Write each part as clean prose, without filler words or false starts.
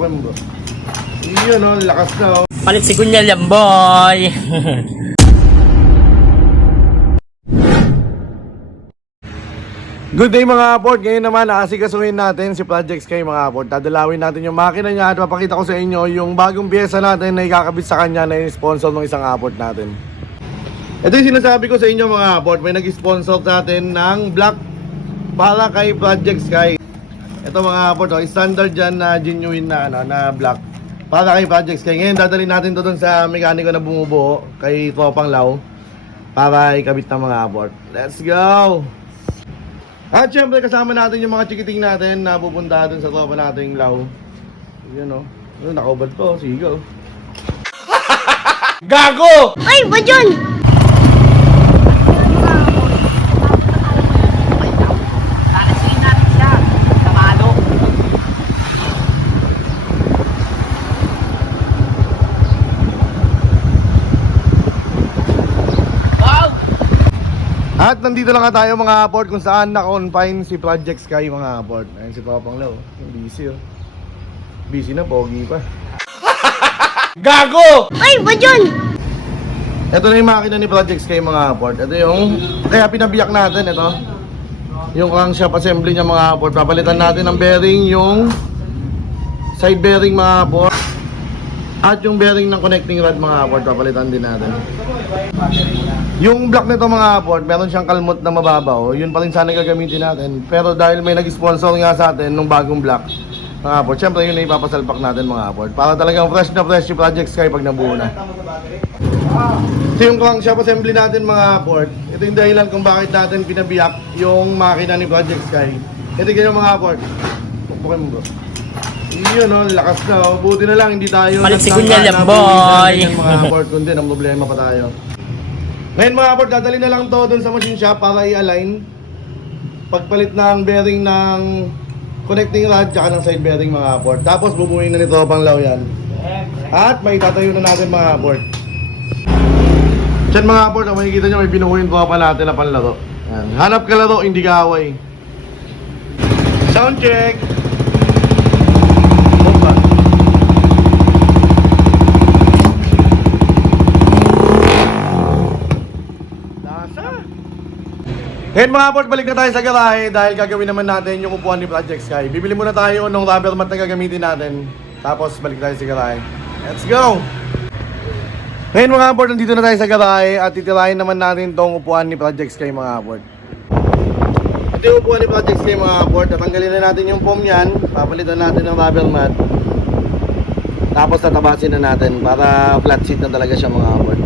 Tupukin mo bro. Yun o, lakas na o. Palit si Kunyal yan, boy. Good day mga aport. Ngayon naman nakasikasuhin natin si Project Sky mga aport. Dadalawin natin yung makina niya at papakita ko sa inyo yung bagong pyesa natin na ikakabit sa kanya na sponsor ng isang aport natin. Ito yung sinasabi ko sa inyo mga aport. May nag-sponsor natin ng black para kay Project Sky. Ito mga aport, standard dyan na genuine na black para kay Project Sky. Ngayon dadalhin natin to dun sa mekaniko na bumubuo kay Tropang Lau para ikabit ng mga aport. Let's go! At syempre kasama natin yung mga chikiting natin na pupunta dun sa tropa nating Lau. Yan o. Nakaubad po. Sige o. Gago! Ay, ba dyan? At nandito lang nga tayo mga aport kung saan naka-confine si Project Sky mga aport. Ayun si Tropang Lau. Busy o. Busy na, pogi pa. Gago! Ay, ba dyan? Ito na yung makina ni Project Sky mga aport. Ito yung kaya pinabiyak natin. Ito yung crankshaft assembly niya mga aport. Papalitan natin ng bearing, yung side bearing mga aport, at yung bearing ng connecting rod mga aport. Papalitan din natin. Yung block nito mga aport, meron siyang kalmot na mababaw. Yun pa rin sana gagamitin natin. Pero dahil may nag-sponsor nga sa atin nung bagong block mga aport, syempre yun na ipapasalpak natin mga aport para talagang fresh na fresh yung Project Sky pag nabuo na. Ito yung crankshaft assembly natin mga aport. Ito yung dahilan kung bakit natin pinabiyak yung makina ni Project Sky. Ito ganyan mga aport. Tupukin mo bro. Yun o, lakas na o. Buti na lang hindi tayo Palit si Kunyal yan, boy. Mga aport, kundi ang problema pa tayo. Ngayon mga aport, dadali na lang to dun sa machine shop para i-align pagpalit ng bearing ng connecting rod tsaka ng side bearing mga aport. Tapos bubuhin na nito pang Lau yan. At may tatayo na natin mga aport. Diyan mga aport, ang makikita nyo may binuhuin ko pa natin na panlaro. Yan. Hanap ka laro, hindi ka away. Sound check! Bomba. Ngayon mga aport, balik na tayo sa garahe dahil gagawin naman natin yung upuan ni Project Sky. Bibili muna tayo ng rubber mat na gagamitin natin. Tapos balik tayo sa garahe. Let's go! Ngayon mga aport, nandito na tayo sa garahe at titirahin naman natin tong upuan ni Project Sky mga aport. Ito yung upuan ni Project Sky mga aport. Tatanggalin na natin yung foam yan. Papalitan natin ng rubber mat. Tapos tatabasin na natin para flat seat na talaga siya mga aport.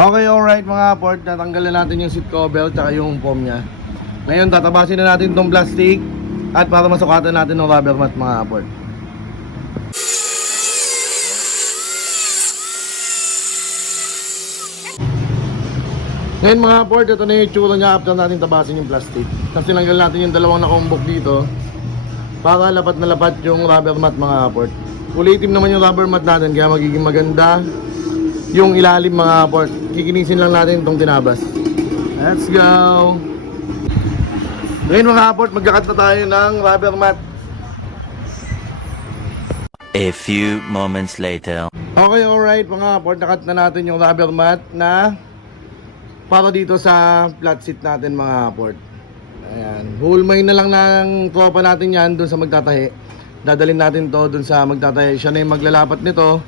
Okay, alright mga aport, natanggalan natin yung seat cover at yung foam nya. Ngayon tatabasin na natin itong plastic at para masukatan natin ng rubber mat mga aport. Ngayon mga aport, ito na yung tsura nya after natin tabasin yung plastic. Tapos tinanggal natin yung dalawang nakumbok dito para lapat na lapat yung rubber mat mga aport. Ulitin naman yung rubber mat natin kaya magiging maganda yung ilalim mga aport. Kikinisin lang natin itong tinabas. Let's go! Ngayon mga aport, magkakat na tayo ng rubber mat. A few moments later. Okay, alright mga aport, nakat na natin yung rubber mat na para dito sa flat seat natin mga aport. Ayan, hulmay na lang ng tropa natin yan dun sa magtatahi. Dadalhin natin to dun sa magtatahi. Siya na yung maglalapat nito.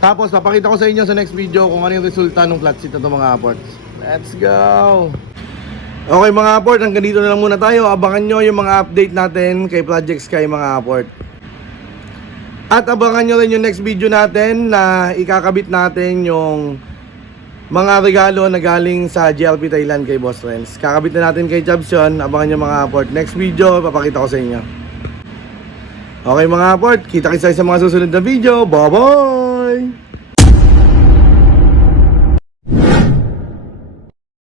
Tapos papakita ko sa inyo sa next video kung ano yung resulta ng flat seat na ito mga aport. Let's go! Okay mga aport, hanggang dito na lang muna tayo. Abangan nyo yung mga update natin kay Project Sky mga aport. At abangan nyo rin yung next video natin na ikakabit natin yung mga regalo na galing sa GLP Thailand kay Boss Renz. Kakabit na natin kay Jobs yun. Abangan nyo mga aport. Next video, papakita ko sa inyo. Okay mga aport, kita-kita sa mga susunod na video. Bye-bye!